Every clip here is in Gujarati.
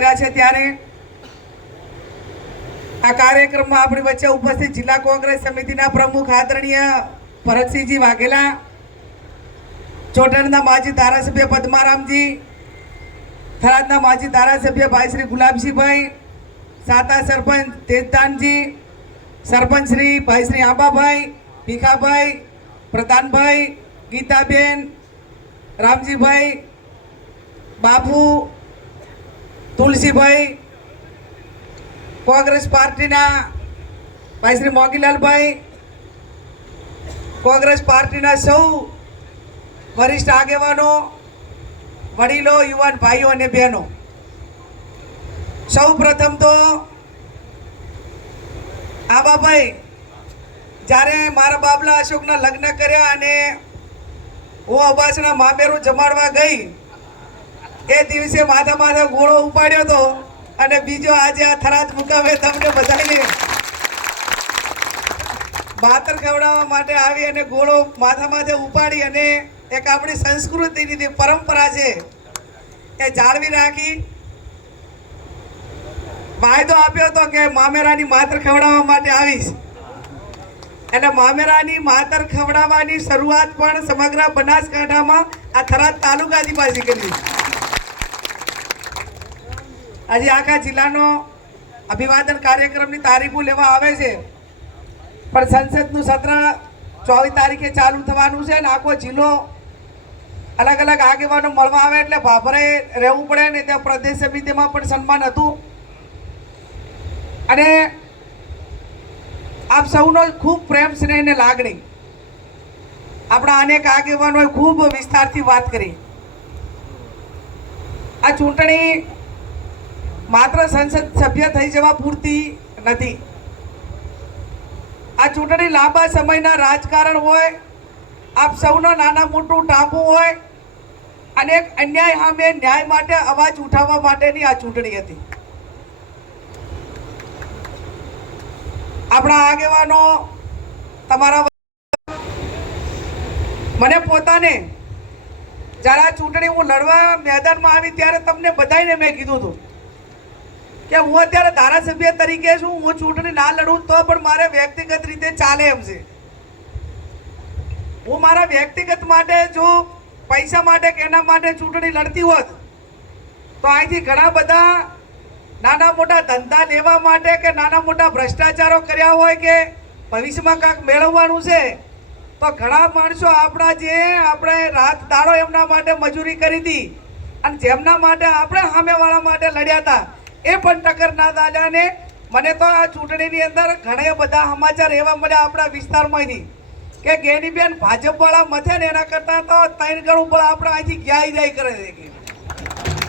રહ્યા છે ત્યારે આ કાર્યક્રમમાં આપણી વચ્ચે ઉપસ્થિત જિલ્લા કોંગ્રેસ સમિતિના પ્રમુખ આદરણીય ભરતસિંહજી વાઘેલા, ચોટણના માજી ધારાસભ્ય પદ્મારામજી, થરાદના માજી ધારાસભ્ય ભાઈ શ્રી ગુલાબસિંહભાઈ સાતા સરપંચ તેજદાનજી, સરપંચ શ્રી ભાઈ શ્રી આંબાભાઈ, ભીખાભાઈ, પ્રધાનભાઈ, ગીતાબેન, રામજીભાઈ, બાપુ તુલસીભાઈ, કોંગ્રેસ પાર્ટીના ભાઈ શ્રી મોગીલાલભાઈ, કોંગ્રેસ પાર્ટીના સૌ વરિષ્ઠ આગેવાનો, વડીલો, યુવાન ભાઈઓ અને બહેનો. સૌ પ્રથમ તો આબાભાઈ જ્યારે મારા બાબલા અશોકના લગ્ન કર્યા અને હું અબાસના મામેરું જમાડવા ગઈ એ દિવસે માથા માથા ઘોડો ઉપાડ્યો હતો અને બીજો આજે આ થરાદ મુકામે તમને બધાને માતર ખવડાવવા માટે આવી અને ઘોડો માથા માથે ઉપાડી અને એક આપણી સંસ્કૃતિની જે પરંપરા છે, એ જાળવી રાખી. વાયદો આપ્યો હતો કે મામેરાની માતર ખવડાવવા માટે આવીશ. અને મામેરાની માતર ખવડાવવાની શરૂઆત પણ સમગ્ર બનાસકાંઠામાં આ થરાદ તાલુકાથી પાછી કરી. આજે આખા જિલ્લાનો અભિવાદન કાર્યક્રમની તારીખો લેવા આવે છે. પણ સંસદનું સત્ર ચોવીસ તારીખે ચાલુ થવાનું છે અને આખો જિલ્લો અલગ અલગ આગેવાનો મળવા આવે એટલે ભાભરે રહેવું પડે ને ત્યાં પ્રદેશ સમિતિમાં પણ સન્માન હતું. અને આપ સૌનો ખૂબ પ્રેમ, સ્નેહ ને લાગણી. આપણા અનેક આગેવાનોએ ખૂબ વિસ્તારથી વાત કરી. આ ચૂંટણી માત્ર સંસદ સભ્ય થઈ જવા પૂરતી નથી. આ ચૂંટણી લાંબા સમયના રાજકારણ હોય, આપ સૌનો નાના મોટું ટાંપું હોય, અને એક અન્યાય સામે ન્યાય માટે અવાજ ઉઠાવવા માટેની આ ચૂંટણી હતી. આપણા આગેવાનો, તમારા મને પોતાને, જ્યારે આ ચૂંટણી હું લડવા મેદાનમાં આવી ત્યારે તમને બધાને મેં કીધું હતું. કે હું અત્યારે ધારાસભ્ય તરીકે છું, હું ચૂંટણી ના લડું તો પણ મારે વ્યક્તિગત રીતે ચાલે એમ છે. હું મારા વ્યક્તિગત માટે જો પૈસા માટે કે એના માટે ચૂંટણી લડતી હોત, તો અહીંથી ઘણા બધા નાના મોટા ધંધા લેવા માટે કે નાના મોટા ભ્રષ્ટાચારો કર્યા હોય કે ભવિષ્યમાં કાંઈક મેળવવાનું છે, તો ઘણા માણસો આપણા જે આપણે રાત દાડો એમના માટે મજૂરી કરી હતી અને જેમના માટે આપણે સામેવાળા માટે લડ્યા હતા એ પણ ટક્કર ના દાલ્યા ને મને તો આ ચૂંટણીની અંદર ઘણા બધા સમાચાર એવા મળ્યા આપણા વિસ્તારમાંથી કે ગેનીબેન ભાજપવાળા મથે ને એના કરતાં તો ત્રણ ગણું બળ આપણે અહીંથી ગયા જાય કરે છે કે.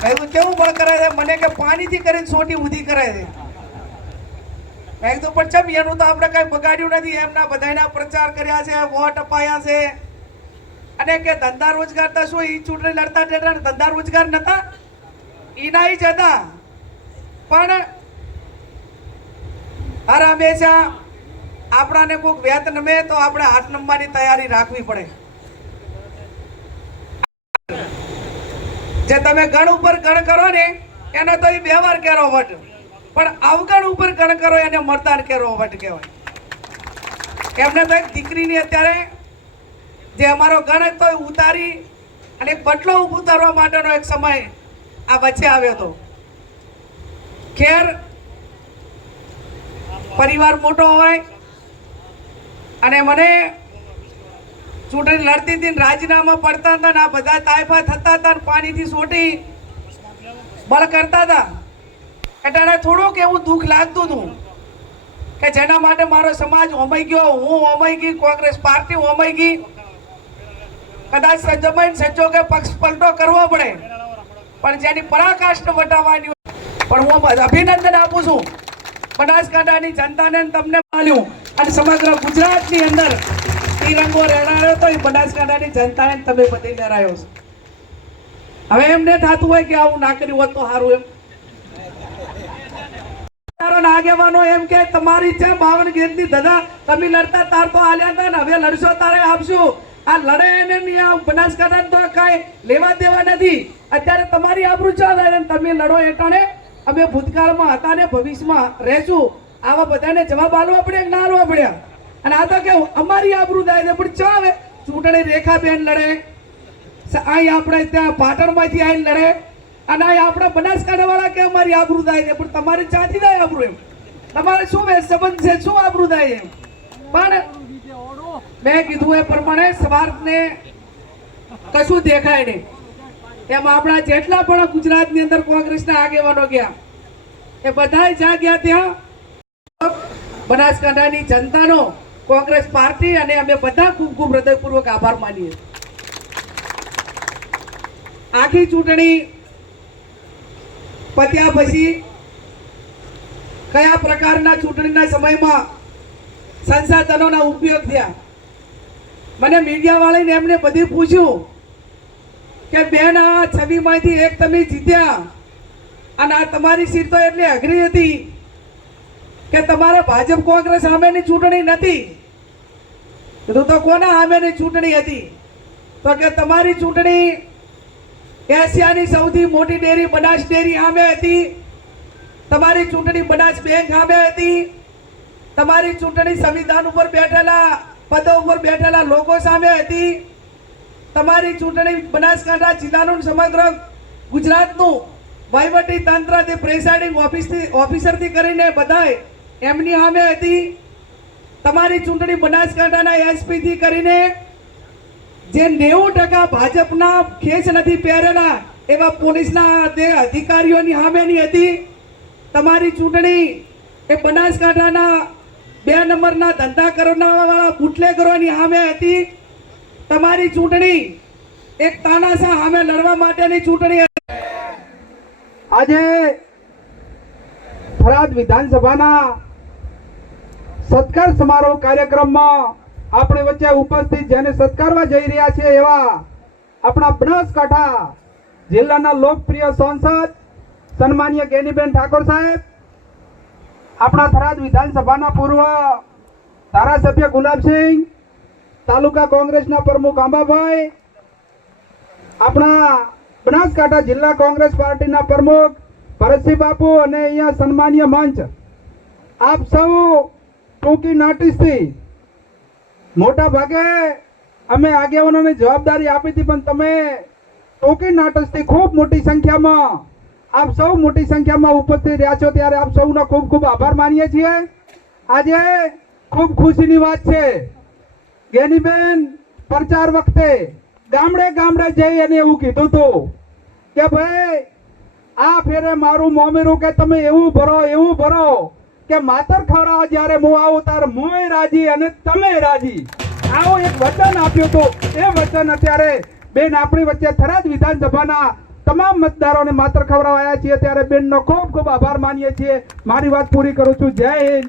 કહ્યું કેવું બળ કરે છે? મને કે પાણીથી કરીને સોટી ઊંધી કરે છે. મેં કીધું પણ ચમ એનું તો આપણે કાંઈ બગાડ્યું નથી. એમના બધાના પ્રચાર કર્યા છે, વોટ અપાયા છે. અને કે ધંધા રોજગાર તો શું એ ચૂંટણી લડતા જતા ધંધા રોજગાર નતા? એના જ હતા. પણ હર હંમેશા આપણાને કોઈક વેત નમે તો આપણે હાથ નંબરની તૈયારી રાખવી પડે. જે તમે ગણ ઉપર ગણ કરો ને, એનો તો એ વ્યવહાર કેરો વટ. પણ અવગણ ઉપર ગણ કરો, એને મરદાન કેરો વટ કહેવાય. એમને તો એક દીકરીની અત્યારે જે અમારો ગણ હતો એ ઉતારી અને બટલો ઉતારવા માટેનો એક સમય આ વચ્ચે આવ્યો હતો. ખેર. પરિવાર મોટો હોય. અને મને ચૂંટણી લડતી હતી રાજીનામા પડતા હતા ને આ બધા તાયફા થતા હતા પાણીથી સોટી બળ કરતા હતા. એટલે થોડુંક એવું દુઃખ લાગતું હતું કે જેના માટે મારો સમાજ હોમાઈ ગયો, હું હોમાઈ ગઈ, કોંગ્રેસ પાર્ટી હોમાઈ ગઈ. કદાચ જમાઈને સંજોગે પક્ષ પલટો કરવો પડે. પણ જેની પરાકાષ્ઠ વટાવવાની પણ હું અભિનંદન આપું છું. બનાસકાંઠાની જનતાને તમને મળ્યું અને સમગ્ર ગુજરાતની અંદર તિરંગો લહેરાયો તો એ બનાસકાંઠાની જનતાને તમે બધી લહેરાયો છો. હવે એમને થતું હોય કે આવું ના કર્યું હોત તો સારું એમ. આગેવાનો એમ કે, તમારી છે બાવન ગીરની ધજા. તમે લડતા તાર તો આલ્યા હતા ને. હવે લડશો તારે, આપશું. આ લડે એને નહીં, આ બનાસકાંઠા તો કાંઈ લેવા દેવા નથી. અત્યારે તમારી આબરૂ ચાલે તમે લડો એટાણે. અમે ભૂતકાળમાં હતા ને ભવિષ્યમાં રહેશું. આવા બધાને જવાબ આલવા પડ્યા ના આલવા પડ્યા અને આ તો કેવું, અમારી આબરૂ થાય છે, પણ ચા ચૂંટણી ચૂંટણી રેખાબેન લડે. અહીં આપણે ત્યાં પાટણમાંથી આવીને લડે. અને અહીં આપણા બનાસકાંઠાવાળા કે અમારી આબરૂ થાય છે, પણ તમારે ચાથી થાય આબરૂ એમ. તમારે શું બે સંબંધ છે, શું આબરૂ થાય એમ? પણ મેં કીધું એ પ્રમાણે સ્વાર્થને કશું દેખાય નહીં. એમ આપણા જેટલા પણ ગુજરાતની અંદર કોંગ્રેસના આગેવાનો ગયા, એ બધા જ્યાં ગયા ત્યાં બનાસકાંઠાની જનતાનો કોંગ્રેસ પાર્ટી અને અમે બધા ખૂબ ખૂબ હૃદયપૂર્વક આભાર માનીએ આખી ચૂંટણી પત્યા પછી કયા પ્રકારના ચૂંટણીના સમયમાં સંસાધનોના ઉપયોગ થયા? મને મીડિયા વાળાને એમને બધી પૂછ્યું કે બેન, આ છબીમાંથી એક તમે જીત્યા. અને આ તમારી સીટ તો એટલી અઘરી હતી કે તમારે ભાજપ કોંગ્રેસ સામેની ચૂંટણી નથી કીધું તો કોના સામેની ચૂંટણી હતી? તો કે તમારી ચૂંટણી એશિયાની સૌથી મોટી ડેરી બનાસ ડેરી સામે હતી. તમારી ચૂંટણી બનાસ બેંક સામે હતી. તમારી ચૂંટણી સંવિધાન ઉપર બેઠેલા, પદો ઉપર બેઠેલા લોકો સામે હતી. તમારી ચૂંટણી બનાસકાંઠા જિલ્લાનું સમગ્ર ગુજરાતનું વહીવટી તંત્ર તે પ્રેસાઇડિંગ ઓફિસથી ઓફિસરથી કરીને બધાય એમની સામે હતી. તમારી ચૂંટણી બનાસકાંઠાના એસપીથી કરીને જે નેવું ટકા ભાજપના ખેસ નથી પહેરેલા એવા પોલીસના તે અધિકારીઓની સામેની હતી. તમારી ચૂંટણી એ બનાસકાંઠાના બે નંબરના ધંધા કરવાવાળા બુટલેગરોની સામે હતી. તમારી ચૂંટણી એક તાનાશા સામે લડવા માટેની ચૂંટણી આજે થરાદ વિધાનસભાના સત્કાર સમારોહ કાર્યક્રમમાં આપણે વચ્ચે ઉપસ્થિત જેને સત્કારવા જઈ રહ્યા છે એવા આપણા બનાસકાંઠા જિલ્લાના લોકપ્રિય સાંસદ, સન્માનીય કેનીબેન ઠાકોર સાહેબ, આપણા થરાદ વિધાનસભાના પૂર્વ ધારાસભ્ય ગુલાબસિંહ તાલુકા કોંગ્રેસના પ્રમુખ આંબાભાઈ, આપણા બનાસકાંઠા જિલ્લા કોંગ્રેસ પાર્ટીના પ્રમુખ ભરતસિંહ બાપુ અને અહીંયા સન્માનીય મંચ. આપ સૌ ટૂંકી નોટિસથી મોટા ભાગે અમે આગેવાનોને જવાબદારી આપી હતી, પણ તમે ટૂંકી નોટિસથી ખૂબ મોટી સંખ્યામાં, આપ સૌ મોટી સંખ્યામાં ઉપસ્થિત રહ્યા છો ત્યારે આપ સૌનો ખૂબ ખૂબ આભાર માનીએ છીએ. આજે ખૂબ ખુશીની વાત છે. ગેનીબેન પ્રચાર વખતે ગામડે ગામડે જઈ અને એવું કીધું હતું કે ભાઈ, આ ફેરે મારું મોમેરું કે તમે એવું ભરો એવું ભરો કે માતર ખવડાવો જ્યારે હું આવું ત્યારે મોય રાજી અને તમે રાજી. આવું એક વચન આપ્યું હતું એ વચન અત્યારે બેન આપણી વચ્ચે થરાદ વિધાનસભાના તમામ મતદારોને માત્ર ખવડાવાયા છીએ. ત્યારે બેનનો ખૂબ ખૂબ આભાર માનીએ છીએ. મારી વાત પૂરી કરું છું. જય હિન્દ.